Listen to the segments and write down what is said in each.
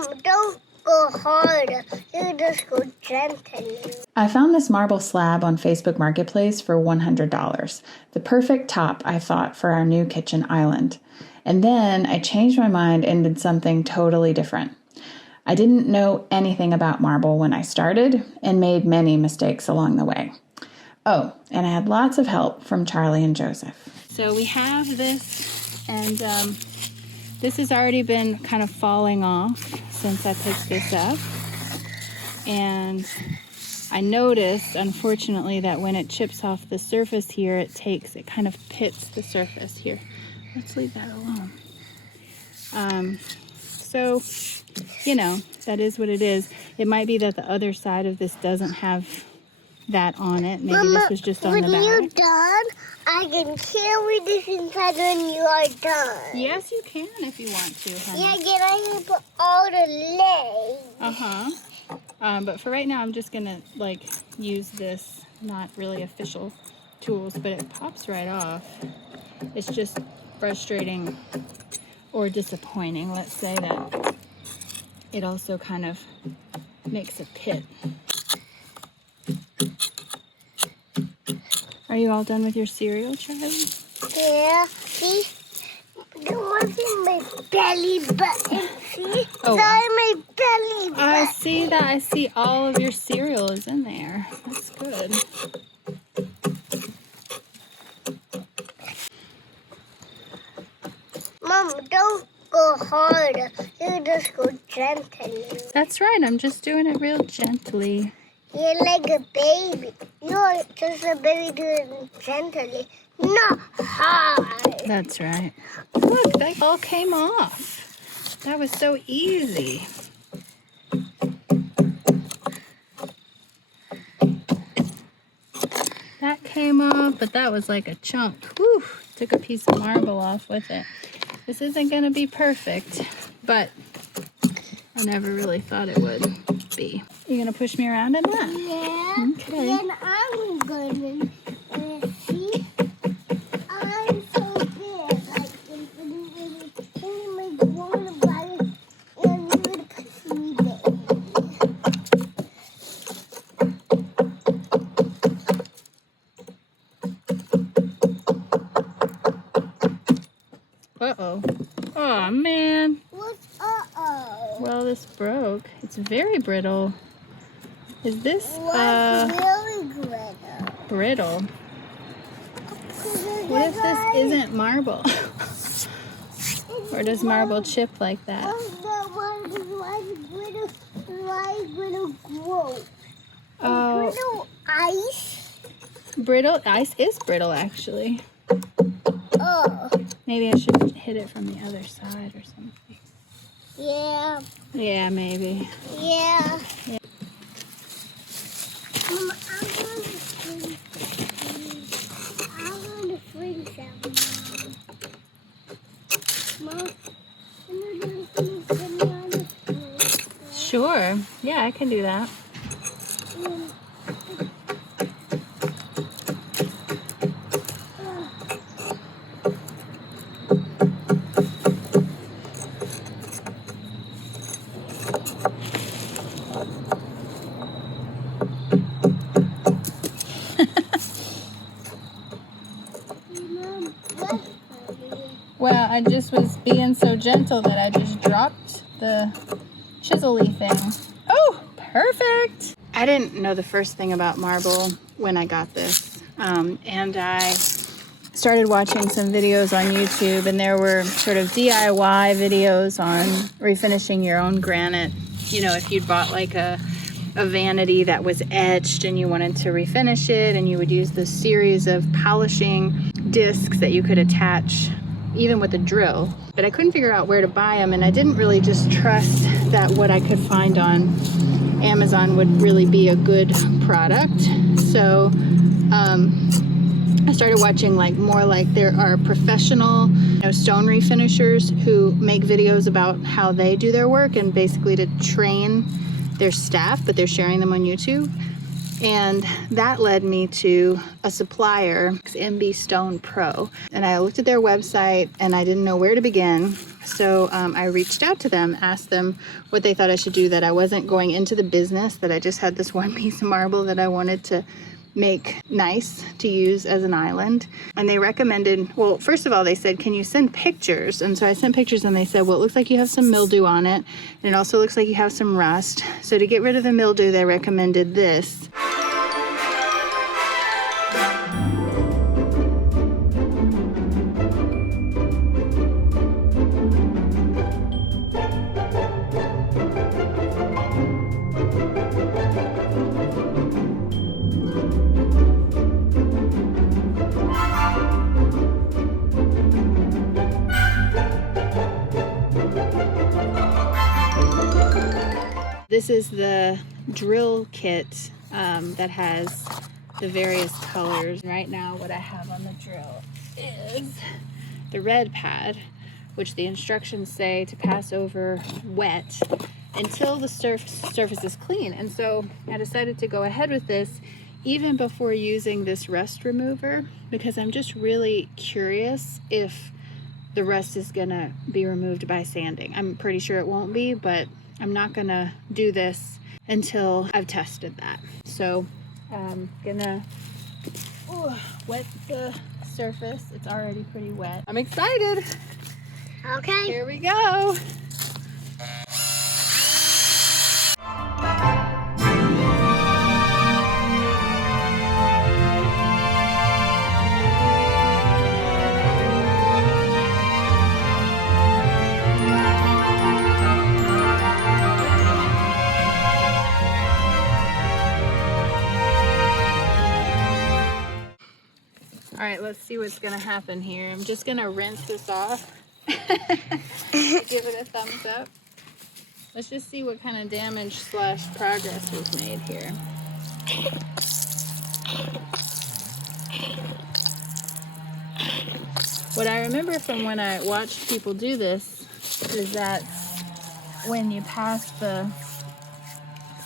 Mom, don't go harder. You just go gently. I found this marble slab on Facebook Marketplace for $100. The perfect top, I thought, for our new kitchen island. And then I changed my mind and did something totally different. I didn't know anything about marble when I started and made many mistakes along the way. Oh, and I had lots of help from Charlie and Joseph. So we have this, and this has already been kind of falling off since I picked this up. And I noticed, unfortunately, that when it chips off the surface here, it kind of pits the surface here. Let's leave that alone. So, you know, that is what it is. It might be that the other side of this doesn't have that on it. Maybe Mama, this was just on the back. when you're done, I can carry this inside when you are done. Yes, you can if you want to, honey. Yeah, then I can put all the legs. Uh-huh. But for right now, I'm just gonna like use this, not really official tools, but it pops right off. It's just frustrating or disappointing, let's say, that it also kind of makes a pit. Are you all done with your cereal, Charlie? Yeah, see? The one's in my belly button. See? Oh. It's in my belly button. I see that. I see all of your cereal is in there. That's good. Mom, don't go harder. You just go gently. That's right. I'm just doing it real gently. You're like a baby. You're just a baby doing it gently, not hard. That's right. Look, that all came off. That was so easy. That came off, but that was like a chunk. Whew, took a piece of marble off with it. This isn't going to be perfect, but I never really thought it would be. You going to push me around in that? Yeah. Okay. Then I'm gonna see. I'm so big. Like, in my warm body, and you're gonna push me baby. Uh-oh. Oh, man. What's uh-oh? Well, this broke. It's very brittle. Is this, What's really brittle? brittle? What if this isn't marble? Or does marble chip like that? Why brittle grow? Oh, Brittle ice? brittle ice is brittle, actually. Oh. Maybe I should hit it from the other side or something. Yeah. Yeah, maybe. Yeah. Yeah. Mama, I'm gonna freeze some. Mom, I'm gonna freeze some. Sure. Yeah, I can do that. Well, I just was being so gentle that I just dropped the chisel-y thing. Oh, perfect! I didn't know the first thing about marble when I got this. And I started watching some videos on YouTube, and there were sort of DIY videos on refinishing your own granite. You know, if you'd bought like a vanity that was etched and you wanted to refinish it, and you would use this series of polishing discs that you could attach even with a drill. But I couldn't figure out where to buy them, and I didn't really just trust that what I could find on Amazon would really be a good product. So I started watching more like there are professional stone refinishers who make videos about how they do their work, and basically to train their staff, but they're sharing them on YouTube. And that led me to a supplier, MB Stone Pro. And I looked at their website and I didn't know where to begin. So I reached out to them, asked them what they thought I should do, that I wasn't going into the business, that I just had this one piece of marble that I wanted to make nice to use as an island. And they recommended, well, first of all, they said, can you send pictures? And so I sent pictures, and they said, well, it looks like you have some mildew on it, and it also looks like you have some rust. So to get rid of the mildew, they recommended this. This is the drill kit that has the various colors. Right now what I have on the drill is the red pad, which the instructions say to pass over wet until the surface is clean. And so I decided to go ahead with this even before using this rust remover, because I'm just really curious if the rust is gonna be removed by sanding. I'm pretty sure it won't be, but I'm not gonna do this until I've tested that. So I'm gonna wet the surface. It's already pretty wet. I'm excited. Okay. Here we go. All right, let's see what's gonna happen here. I'm just gonna rinse this off. Give it a thumbs up. Let's just see what kind of damage / progress was made here. What I remember from when I watched people do this is that when you pass the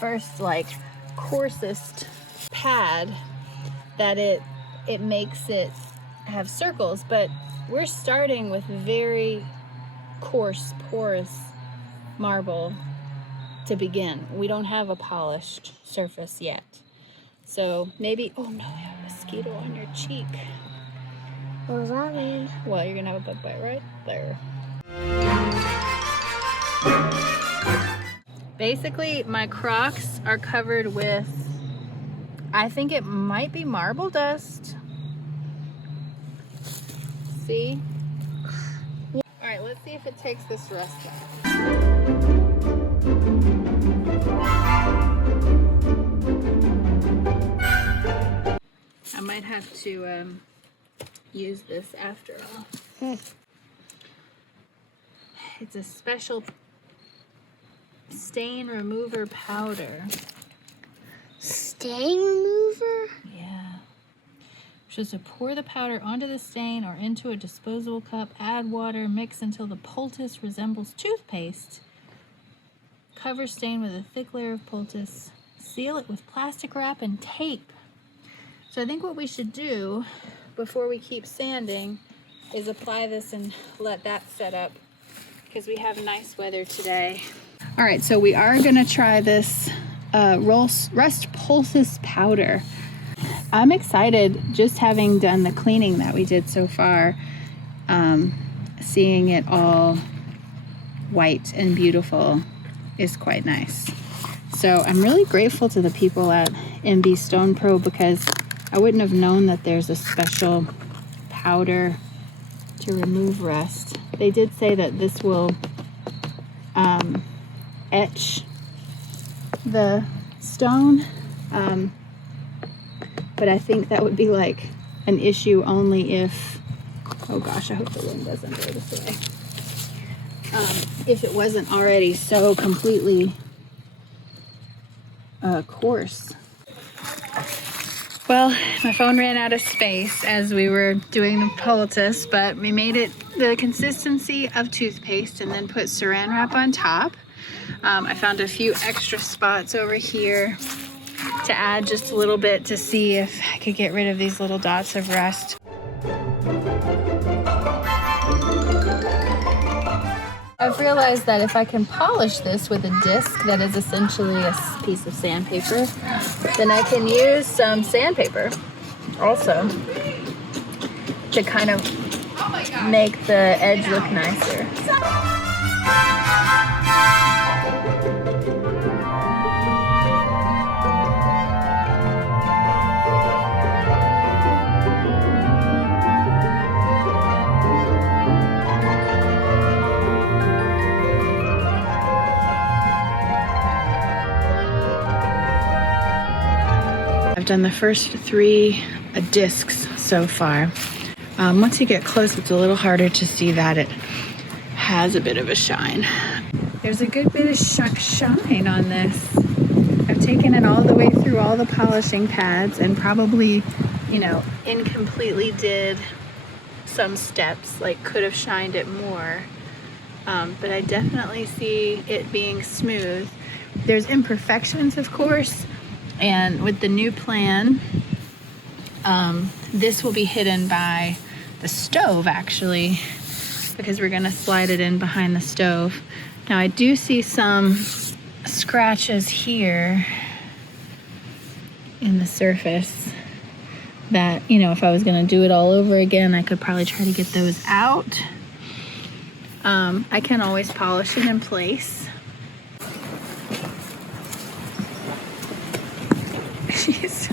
first like coarsest pad, that it makes it have circles, but we're starting with very coarse, porous marble to begin. We don't have a polished surface yet. So maybe, oh no, I have a mosquito on your cheek. What does that mean? Well, you're gonna have a bug bite right there. Basically, my Crocs are covered with, I think it might be marble dust. See? All right, let's see if it takes this rust off. I might have to use this after all. It's a special stain remover powder. Stain remover? Yeah. Just to pour the powder onto the stain or into a disposable cup, add water, mix until the poultice resembles toothpaste. Cover stain with a thick layer of poultice. Seal it with plastic wrap and tape. So I think what we should do before we keep sanding is apply this and let that set up, because we have nice weather today. All right, so we are gonna try this rust poultice powder. I'm excited just having done the cleaning that we did so far, seeing it all white and beautiful is quite nice. So I'm really grateful to the people at MB Stone Pro, because I wouldn't have known that there's a special powder to remove rust. They did say that this will etch the stone, but I think that would be like an issue only if, oh gosh, I hope the wind doesn't blow this away. If it wasn't already so completely coarse. Well, my phone ran out of space as we were doing the poultice, but we made it the consistency of toothpaste and then put saran wrap on top. I found a few extra spots over here to add just a little bit to see if I could get rid of these little dots of rust. I've realized that if I can polish this with a disc that is essentially a piece of sandpaper, then I can use some sandpaper also to kind of make the edge look nicer. I've done the first 3 discs so far. Once you get close, it's a little harder to see that it has a bit of a shine. There's a good bit of shine on this. I've taken it all the way through all the polishing pads and probably, you know, incompletely did some steps, like could have shined it more. But I definitely see it being smooth. There's imperfections, of course, and with the new plan, this will be hidden by the stove actually, because we're gonna slide it in behind the stove. Now I do see some scratches here in the surface that, you know, if I was gonna do it all over again, I could probably try to get those out. I can always polish it in place. Jeez.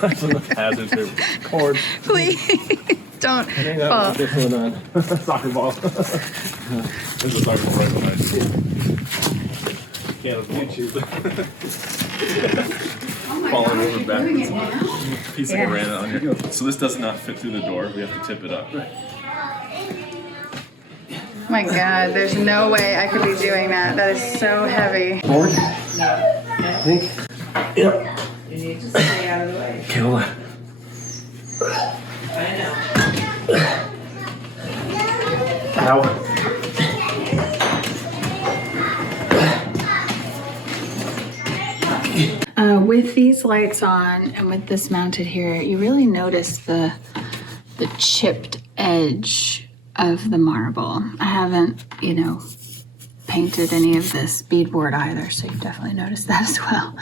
That's enough hazards here. Cord. Please don't fall. This one on soccer ball. There's a soccer ball right behind you. Can't YouTube. Falling over backwards. Piece of granite on here. So this does not fit through the door. We have to tip it up. My God, there's no way I could be doing that. That is so heavy. Board? I think. Yep. You need to stay out of the way. Okay, hold on. I know. Ow. With these lights on and with this mounted here, you really notice the chipped edge of the marble. I haven't, you know, painted any of this beadboard either, so you've definitely noticed that as well.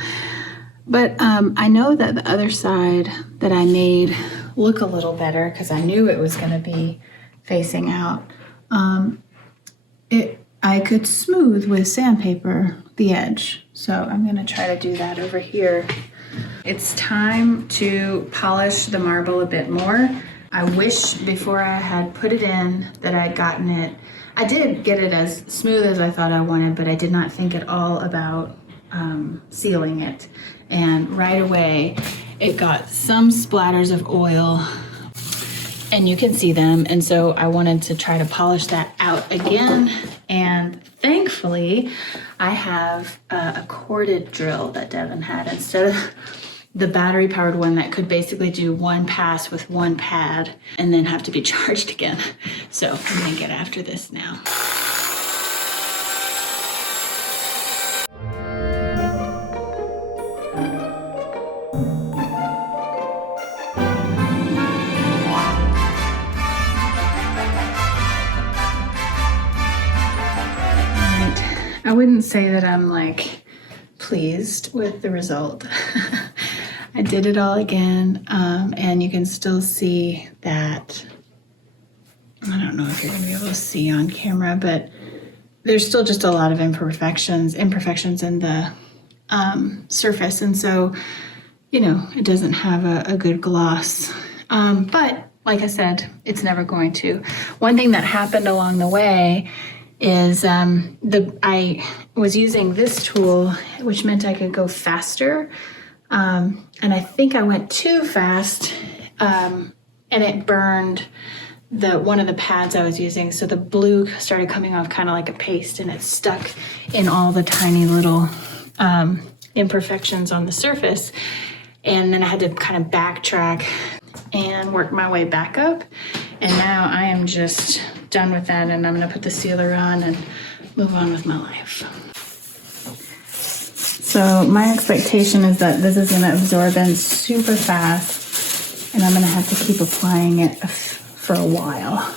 But I know that the other side that I made look a little better because I knew it was going to be facing out. I could smooth with sandpaper the edge, so I'm going to try to do that over here. It's time to polish the marble a bit more. I wish before I had put it in that I'd gotten it. I did get it as smooth as I thought I wanted, but I did not think at all about sealing it. And right away, it got some splatters of oil, and you can see them. And so I wanted to try to polish that out again. And thankfully, I have a corded drill that Devin had instead of the battery powered one that could basically do one pass with one pad and then have to be charged again. So I'm gonna get after this now. I wouldn't say that I'm like pleased with the result. I did it all again, and you can still see that. I don't know if you're gonna be able to see on camera, but there's still just a lot of imperfections in the surface, and so, you know, it doesn't have a good gloss. But like I said, it's never going to. One thing that happened along the way is I was using this tool, which meant I could go faster, and I think I went too fast, and it burned one of the pads I was using, so the blue started coming off kind of like a paste, and it stuck in all the tiny little imperfections on the surface, and then I had to kind of backtrack and work my way back up, and now I am just done with that, and I'm gonna put the sealer on and move on with my life. So my expectation is that this is gonna absorb in super fast, and I'm gonna have to keep applying it for a while.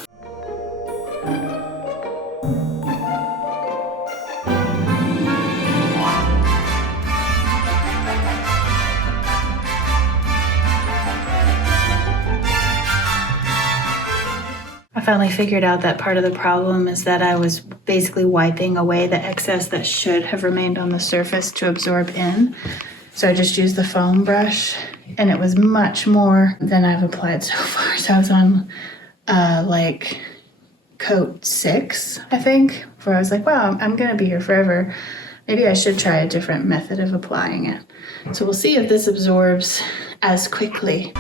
I finally figured out that part of the problem is that I was basically wiping away the excess that should have remained on the surface to absorb in. So I just used the foam brush, and it was much more than I've applied so far. So I was on like coat 6, I think, where I was like, wow, I'm gonna be here forever. Maybe I should try a different method of applying it. So we'll see if this absorbs as quickly.